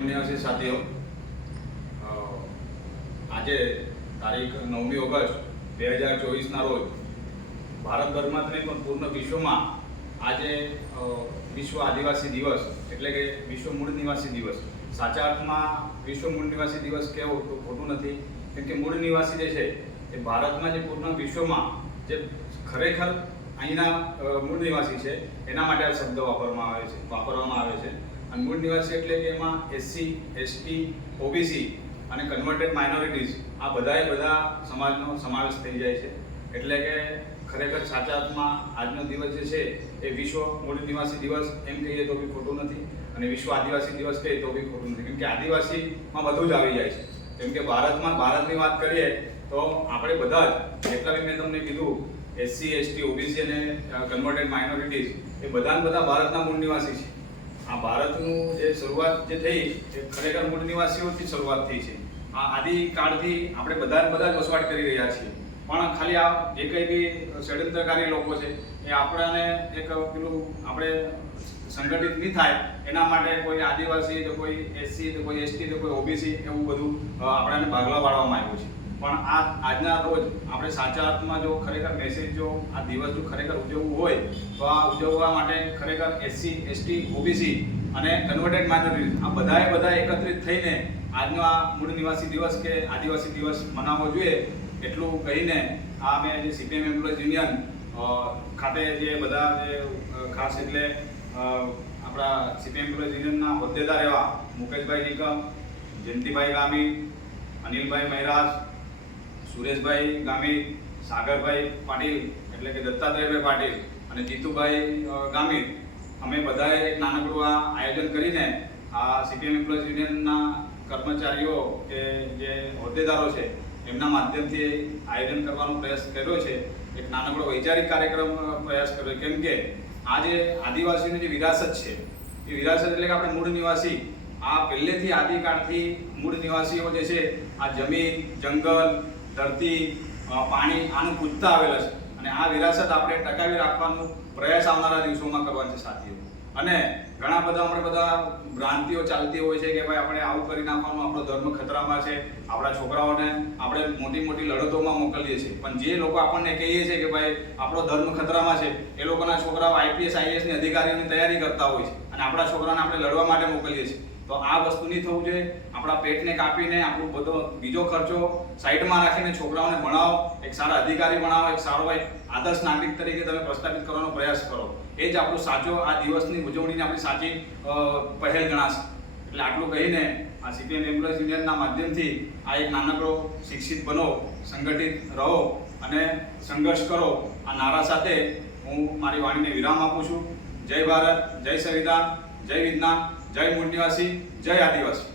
નિવાસી સાથીઓ, આજે તારીખ 9મી ઓગસ્ટ 2024ના રોજ ભારતભરમાં જ નહીં પણ પૂર્ણ વિશ્વમાં આજે વિશ્વ આદિવાસી દિવસ એટલે કે વિશ્વ મૂળ નિવાસી દિવસ, સાચા અર્થમાં વિશ્વ મૂળ નિવાસી દિવસ કહેવું તો ખોટું નથી, કેમ કે મૂળ નિવાસી જે છે એ ભારતમાં જે પૂર્ણ વિશ્વમાં જે ખરેખર અહીંના મૂળ નિવાસી છે એના માટે આ શબ્દ વાપરવામાં આવે છે. અને મૂળ નિવાસી એટલે કે એમાં એસસી, એસટી, ઓબીસી અને કન્વર્ટેડ માઇનોરિટીઝ આ બધા સમાજનો સમાવેશ થઈ જાય છે. એટલે કે ખરેખર સાચા અર્થમાં આજનો દિવસ જે છે એ વિશ્વ મૂળ નિવાસી દિવસ એમ કહીએ તો બી ખોટું નથી અને વિશ્વ આદિવાસી દિવસ કહીએ તો બી ખોટું નથી, કેમ કે આદિવાસીમાં બધું જ આવી જાય છે. કેમ કે ભારતની વાત કરીએ તો આપણે બધા જ જેટલા બી મેં તમને કીધું એસસી, એસટી, ઓબીસી અને કન્વર્ટેડ માઇનોરિટીઝ એ બધા ભારતના મૂળ નિવાસી છે. આ ભારતનું જે શરૂઆત જે થઈ એ ખરેખર મૂળ નિવાસીઓથી શરૂઆત થઈ છે. આ આદિકાળથી આપણે બધા જ વસવાટ કરી રહ્યા છીએ, પણ ખાલી આ જે કંઈ બી ષડયંત્રકારી લોકો છે એ આપણને એક પેલું આપણે સંગઠિત નહીં થાય એના માટે કોઈ આદિવાસી તો કોઈ એસસી તો કોઈ એસટી તો કોઈ ઓબીસી એવું બધું આપણને ભાગલા પાડવામાં આવ્યું છે. પણ આજના રોજ આપણે સાચા અર્થમાં જો ખરેખર મેસેજ જો આ દિવસ જો ખરેખર ઉજવવું હોય તો આ ઉજવવા માટે ખરેખર એસસી, એસટી, ઓબીસી અને કન્વર્ટેડ માઇનોરિટીઝ આ બધા એકત્રિત થઈને આજનો આ મૂળ નિવાસી દિવસ કે આદિવાસી દિવસ મનાવવો જોઈએ એટલું કહીને આ મેં જે સીપીએમ એમ્પ્લોઈઝ યુનિયન ખાતે જે બધા જે ખાસ એટલે આપણા સીપીએમ એમ્પ્લોઈઝ યુનિયનના હોદ્દેદાર એવા મુકેશભાઈ નિકમ, જયંતિભાઈ ગામી, અનિલભાઈ મહેરાજ, સુરેશભાઈ ગામી, સાગરભાઈ પાટીલ એટલે કે દત્તાત્રેયભાઈ પાટીલ અને જીતુભાઈ ગામી, અમે બધાએ એક નાનકડું આ આયોજન કરીને આ સીપીએમ એમ્પ્લોઈઝ યુનિયનના કર્મચારીઓ કે જે હોદ્દેદારો છે એમના માધ્યમથી આયોજન કરવાનો પ્રયાસ કર્યો છે. એક નાનકડો વૈચારિક કાર્યક્રમ પ્રયાસ કર્યો, કેમ કે આ જે આદિવાસીની જે વિરાસત છે એ વિરાસત એટલે કે આપણે મૂળ નિવાસી આ પહેલેથી આદિકાળથી મૂળ નિવાસીઓ જે છે આ જમીન, જંગલ, ધરતી, પાણી આનું પૂજતા આવેલા છે અને આ વિરાસત આપણે ટકાવી રાખવાનો પ્રયાસ આવનારા દિવસોમાં કરવાનો છે સાથીઓ. અને ઘણા બધા ભ્રાંતિઓ ચાલતી હોય છે કે ભાઈ આપણે આવું કરી નાખવાનું, આપણો ધર્મ ખતરામાં છે, આપણા છોકરાઓને આપણે મોટી લડતોમાં મોકલીએ છીએ, પણ જે લોકો આપણને કહીએ છીએ કે ભાઈ આપણો ધર્મ ખતરામાં છે એ લોકોના છોકરાઓ આઈપીએસ, આઈએએસની અધિકારીઓની તૈયારી કરતા હોય છે અને આપણા છોકરાઓને આપણે લડવા માટે મોકલીએ છીએ. તો આ વસ્તુ નહીં થવું જોઈએ. આપણા પેટને કાપીને આપણો બધો બીજો ખર્ચો સાઈડમાં રાખીને છોકરાઓને ભણાવો, એક સારા અધિકારી બનાવો, એક સારો આદર્શ નાગરિક તરીકે તમે પ્રસ્થાપિત કરવાનો પ્રયાસ કરો. એ જ આપણો સાચો આ દિવસની ઉજવણીની આપણી સાચી પહેલ ગણાશે. એટલે આટલું કહીને આ સીપીએમ એમ્પ્લોઈઝ યુનિયનના માધ્યમથી આ એક નાનકડો શિક્ષિત બનો, સંગઠિત રહો અને સંઘર્ષ કરો આ નારા સાથે હું મારી વાણીને વિરામ આપું છું. જય ભારત, જય સંવિધાન, જય વિજ્ઞાન, જય મૂળ નિવાસી, જય આદિવાસી.